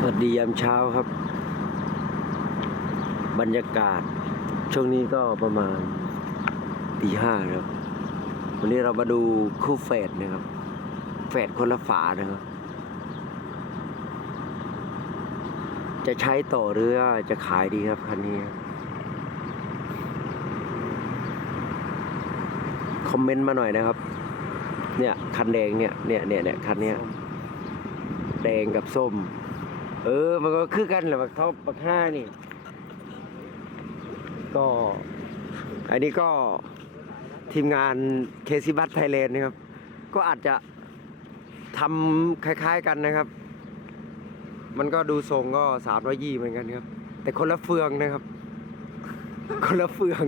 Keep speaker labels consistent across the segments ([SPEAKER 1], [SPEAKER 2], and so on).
[SPEAKER 1] สวัสดียามเช้าครับ บรรยากาศ ช่วงนี้ก็ประมาณตีห้าครับ วันนี้เรามาดูคู่แฝดนะครับแฝดคนละฝานะครับ จะใช้ต่อหรือจะขายดีครับคันนี้ครับคอมเมนต์มาหน่อยนะครับ เนี่ย คันแดงเนี่ยเนี่ยเนี่ยเนี่ยคันเนี้ยแดงกับส้ม เออ มันก็คือกันแหละบักท็อปบักห้านี่ ก็ อันนี้ก็ทีมงานเคซิบัตไทยแลนด์นะครับ ก็อาจจะทำคล้าย ๆกันนะครับ มันก็ดูทรงก็สามร้อยี่เหมือนกันครับ แต่คนละเฟืองนะครับ คนละเฟือง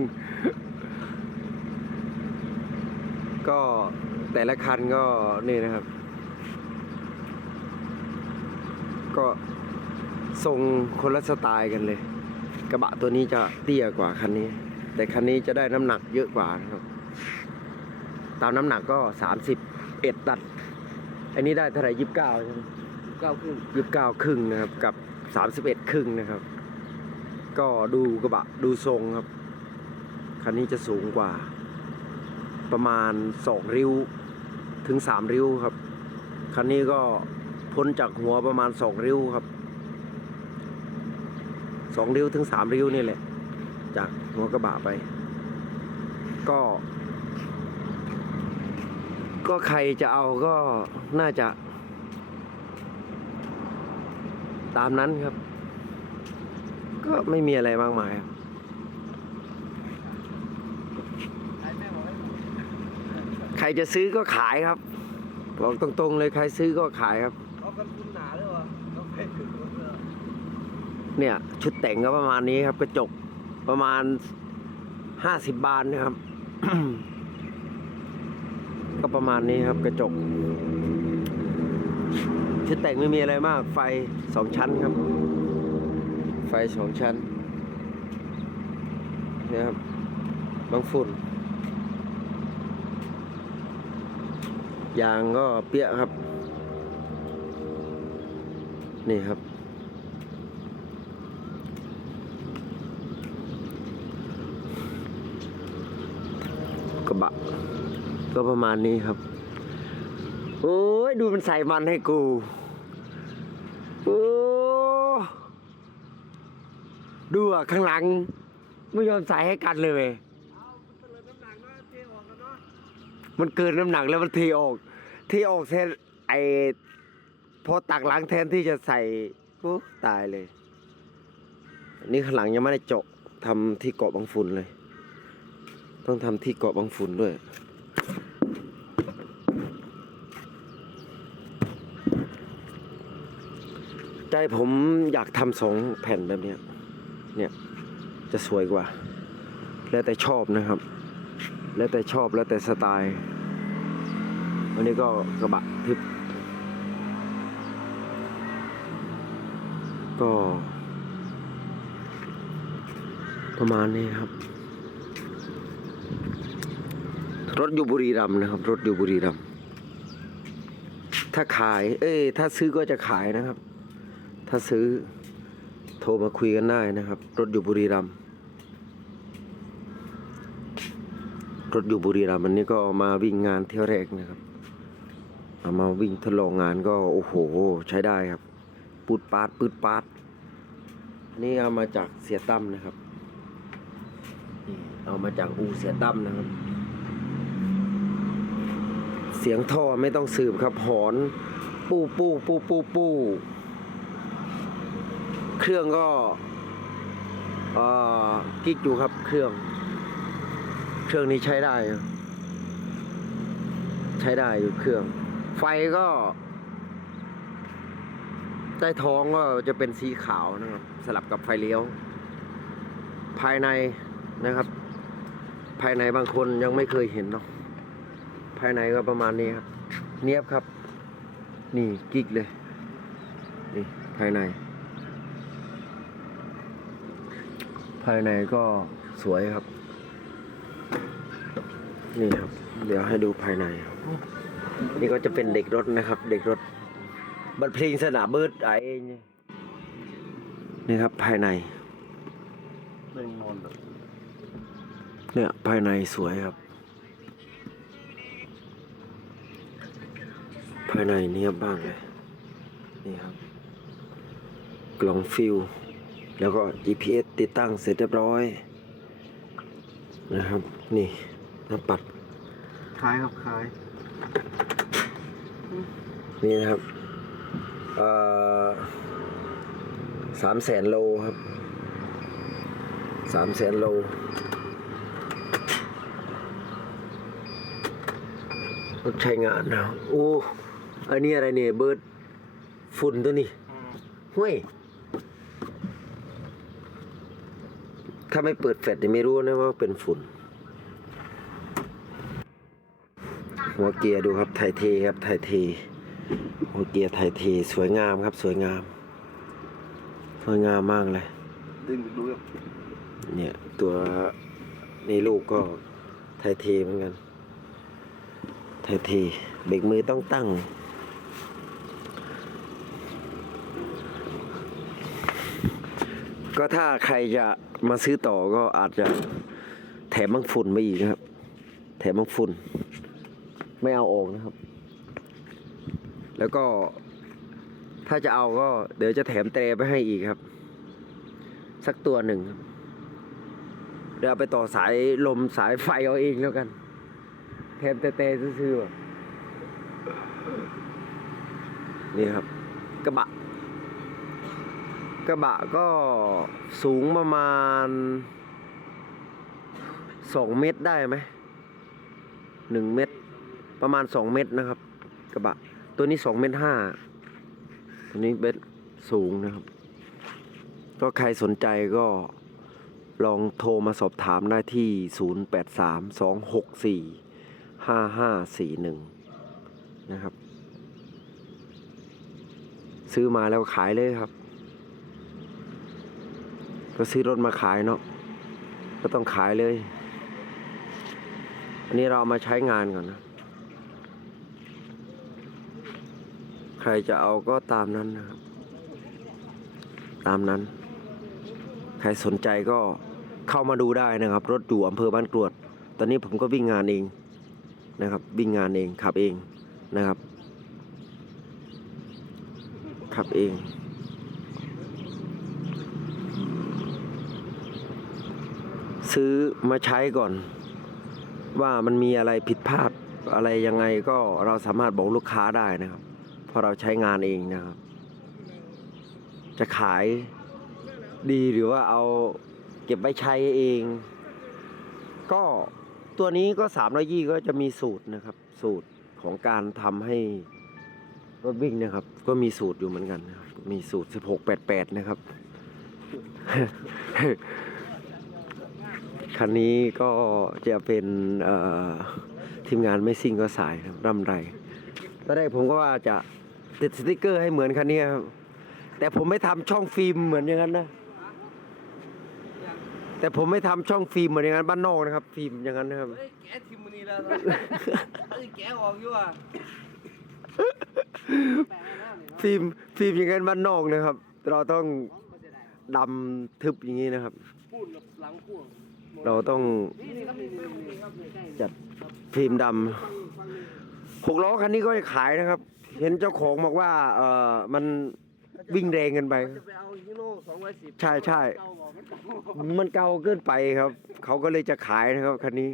[SPEAKER 1] ก็แต่ละคันก็นี่นะครับ ก็ ทรงคนละสไตล์กันเลย กระบะตัวนี้จะเตี้ยกว่าคันนี้ แต่คันนี้จะได้น้ำหนักเยอะกว่านะครับ ตามน้ำหนักก็สามสิบเอ็ดตัด อันนี้ได้เท่าไหร่ยี่สิบเก้าใช่ไหม
[SPEAKER 2] เก้าครึ่ง
[SPEAKER 1] ยี่สิบเก้าครึ่งนะครับ กับสามสิบเอ็ดครึ่งนะครับ ก็ดูกระบะดูทรงครับ คันนี้จะสูงกว่า ประมาณสองริ้วถึงสามริ้วครับ คันนี้ก็พ้นจากหัวประมาณสองริ้วครับ สองริ้วถึงสามริ้วนี่แหละ จากหัวกระบะไป ก็ ก็ใครจะเอาก็น่าจะ ตามนั้นครับ ก็ไม่มีอะไรมากมายครับ
[SPEAKER 2] ให้
[SPEAKER 1] ใครจะซื้อก็ขายครับบอกตรงๆเลยใครซื้อก็ขายครับ
[SPEAKER 2] เอากันคุณหนาเลยวะต้องไปถึงรถ เนี่
[SPEAKER 1] ยชุดแต่งก็ประมาณนี้ครับ กระจกประมาณห้าสิบบานนะครับ ก็ประมาณนี้ครับ กระจก ชุดแต่งไม่มีอะไรมาก ไฟสองชั้นครับ ไฟสองชั้นนี่ยครับบางฝุ่นยางก็เปี้ยครับ นี่ครับ กระบะ ก็ประมาณนี้ครับ โอ้ยดูมันใส่มันให้กู โอ้ดูอะข้างหลัง ไม่ยอมใส่ให้กันเลยเว้ย
[SPEAKER 2] มันเกินน้ำ
[SPEAKER 1] หนักแล้วมันเทออกเทออกแทนไอพอตักล้างแทนที่จะใส่ปุ๊บตายเลยนนี้ข้างหลังยังไม่ได้เจาะทำที่เกาะบางฝุ่นเลย ต้องทำที่เกาะบางฝุ่นด้วย ใจผมอยากทำสองแผ่นแบบนี้เนี่ยจะสวยกว่า แล้วแต่ชอบนะครับ แล้วแต่ชอบแล้วแต่สไตล์อันนี้ก็กระบะทึบก็ ประมาณนี้ครับ รถอยู่บุรีรัมนะครับ รถอยู่บุรีรัมถ้าขาย เอ้ยถ้าซื้อก็จะขายนะครับ ถ้าซื้อโทรมาคุยกันได้นะครับ รถอยู่บุรีรัมรถอยู่บุรีรัมย์วันนี้ก็มาวิ่งงานเที่ยวแรกนะครับเอามาวิ่งทดลองงานก็โอ้โห ใช้ได้ครับปืดปาดปืดปาดนี่เอามาจากเสียตั้มนะครับ เอามาจากอูเสียตั้มนะครับ เสียงท่อไม่ต้องสืบครับหอนปู้ปู้ปู้ปู้ปู้เครื่องก็กิ๊กอยู่ครับเครื่อง เครื่องนี้ใช้ได้ ใช้ได้อยู่เครื่อง ไฟก็ใต้ท้องก็จะเป็นสีขาวนะครับสลับกับไฟเลี้ยว ภายในนะครับ ภายในบางคนยังไม่เคยเห็นเนาะ ภายในก็ประมาณนี้ครับ เนียบครับ นี่กิ๊กเลย นี่ภายใน ภายในก็สวยครับ นี่ครับ เดี๋ยวให้ดูภายในครับ นี่ก็จะเป็นเด็กรถนะครับ เด็กรถ บันเพลงสนามเบิร์ดไอเองเนี่ยนี่ครับภายใน
[SPEAKER 2] เป็นนอนเลย
[SPEAKER 1] เนี่ยภายในสวยครับ ภายในเนียบบ้างเลยนี่ครับ กล่องฟิลแล้วก็ GPS ติดตั้งเสร็จเรียบร้อย นะครับ นี่หน้าปัด
[SPEAKER 2] คล้ายครับคล้าย
[SPEAKER 1] นี่นะครับเอ่อสามแสนโลครับสามแสนโลรถใช้งานนะโอ้ อันนี้อะไรเนี่ย เบิร์ดฝุ่นตัวนี้ห้วยถ้าไม่เปิดแฟลชเนี่ยไม่รู้นะว่าเป็นฝุ่น หัวเกียร์ดูครับไทยเทครับไทยเท หัวเกียร์ไทยเท สวยงามครับ สวยงาม สวยงามมากเลย
[SPEAKER 2] ดึงดูครับ
[SPEAKER 1] เนี่ยตัวนี่ลูกก็ไทยเทเหมือนกัน ไทยเท เบรกมือต้องตั้ง ก็ถ้าใครจะมาซื้อต่อก็อาจจะแถมบังฝุ่นมาอีกนะครับ แถมบังฝุ่น ไม่เอาออกนะครับ แล้วก็ถ้าจะเอาก็เดี๋ยวจะแถมเตรไปให้อีกครับ สักตัวหนึ่งเดี๋ยวเอาไปต่อสายลมสายไฟเอาเองแล้วกัน แถมเตรๆซื่อๆนี่ครับ กระบะ กระบะก็สูงประมาณสองเมตรได้ไหมหนึ่งเมตร ประมาณสองเมตรนะครับ กระบะ ตัวนี้สองเมตรห้าตัวนี้เบ็ดสูงนะครับ ก็ใครสนใจก็ลองโทรมาสอบถามได้ที่ 0 8 3 2 6 4 5 5 4 1 นะครับ ซื้อมาแล้วขายเลยครับ ก็ซื้อรถมาขายเนาะก็ต้องขายเลย อันนี้เรามาใช้งานก่อนนะ ใครจะเอาก็ตามนั้นนะครับ ตามนั้น ใครสนใจก็เข้ามาดูได้นะครับ รถอยู่อำเภอบ้านกรวด ตอนนี้ผมก็วิ่งงานเองนะครับ วิ่งงานเองขับเองนะครับขับเอง ซื้อมาใช้ก่อน ว่ามันมีอะไรผิดพลาดอะไรยังไงก็เราสามารถบอกลูกค้าได้นะครับเพราะเราใช้งานเองนะครับ จะขายดีหรือว่าเอาเก็บไว้ใช้เอง ก็ตัวนี้ก็สามร้อยี่ก็จะมีสูตรนะครับ สูตรของการทำให้รถวิ่งนะครับ ก็มีสูตรอยู่เหมือนกันนะครับมีสูตรสิบหกแปดแปดนะครับ คันนี้ก็จะเป็นเอ่อทีมงานไม่ซิ่งก็สายนะครับร่ำไรตอนแรกผมก็ว่าจะติดสติกเกอร์ให้เหมือนคันนี้ครับ แต่ผมไม่ทำช่องฟิล์มเหมือนอย่างนั้นนะ แต่ผมไม่ทำช่องฟิล์มเหมือนอย่างนั้นบ้านนอกนะครับ ฟิล์มอย่างนั้นนะครับ
[SPEAKER 2] เฮ้ยแกะทิมมันนี่แล้วเฮ้ยแกะออกอยู่อะ
[SPEAKER 1] ฟิล์มฟิล์มอย่างนั้นบ้านนอกนะครับ เราต้องดำทึบอย่างนี้นะครับ
[SPEAKER 2] พูดกับหลังพ่วง
[SPEAKER 1] เราต้องจัดฟิล์มดำหกล้อคันนี้ก็จะขายนะครับ เห็นเจ้าของบอกว่าเออมันวิ่งแรงเกินไป
[SPEAKER 2] จะไปเอาฮิโน่สองร้อยสิบ
[SPEAKER 1] ใช่ใช่
[SPEAKER 2] เก่าบอกมันเก่า
[SPEAKER 1] มันเก่าเกินไปครับ เขาก็เลยจะขายนะครับคันนี้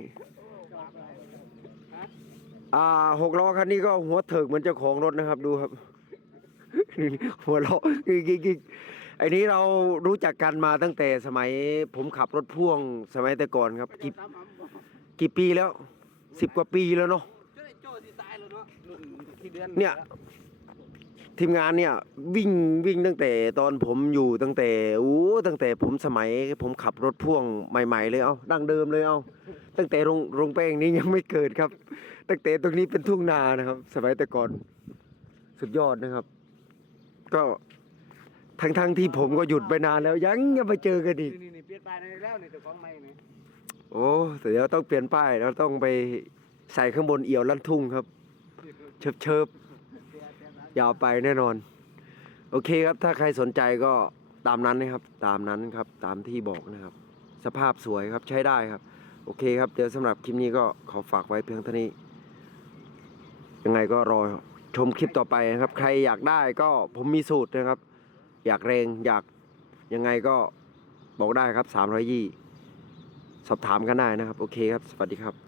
[SPEAKER 1] อ่าหกล้อคันนี้ก็หัวเถิกเหมือนเจ้าของรถนะครับ ดูครับ หัวล้อกิ๊กกิ๊กกิ๊ก ไอ้นี้เรารู้จักกันมาตั้งแต่สมัยผมขับรถพ่วงสมัยแต่ก่อนครับ กี่กี่ปีแล้วสิบกว่าปีแล้วเนาะ
[SPEAKER 2] เนี่
[SPEAKER 1] ย ทีมงานเนี่ย วิ่งวิ่งตั้งแต่ตอนผมอยู่ตั้งแต่โอ้ตั้งแต่ผมสมัย ผมขับรถพ่วงใหม่ ๆ เลยเอาดั้งเดิมเลยเอาตั้งแต่โรงโรงแป้งนี้ยังไม่เกิดครับ ตั้งแต่ตรงนี้เป็นทุ่งนานะครับ สมัยแต่ก่อน สุดยอดนะครับ ก็ ทั้งทั้งๆที่ผมก็หยุดไปนานแล้วยังยังมาเจอกันอีก
[SPEAKER 2] นี่นี่เปลี่ยนไปในแล้วนี่แต่ของใหม่นี่
[SPEAKER 1] โอ้แต่เดี๋ยวต้องเปลี่ยนป้ายแล้วต้องไปใส่ข้างบนเอี่ยวลั่นทุ่งครับ เชิบเชิบๆยาวไปแน่นอน โอเคครับ ถ้าใครสนใจก็ตามนั้นนะครับ ตามนั้นครับ ตามที่บอกนะครับ สภาพสวยครับใช้ได้ครับ โอเคครับ เดี๋ยวสำหรับคลิปนี้ก็ขอฝากไว้เพียงเท่านี้ ยังไงก็รอชมคลิปต่อไปนะครับ ใครอยากได้ก็ผมมีสูตรนะครับ อยากเรงอยากยังไงก็บอกได้ครับ300ยี่สอบถามกันได้นะครับ โอเคครับ สวัสดีครับ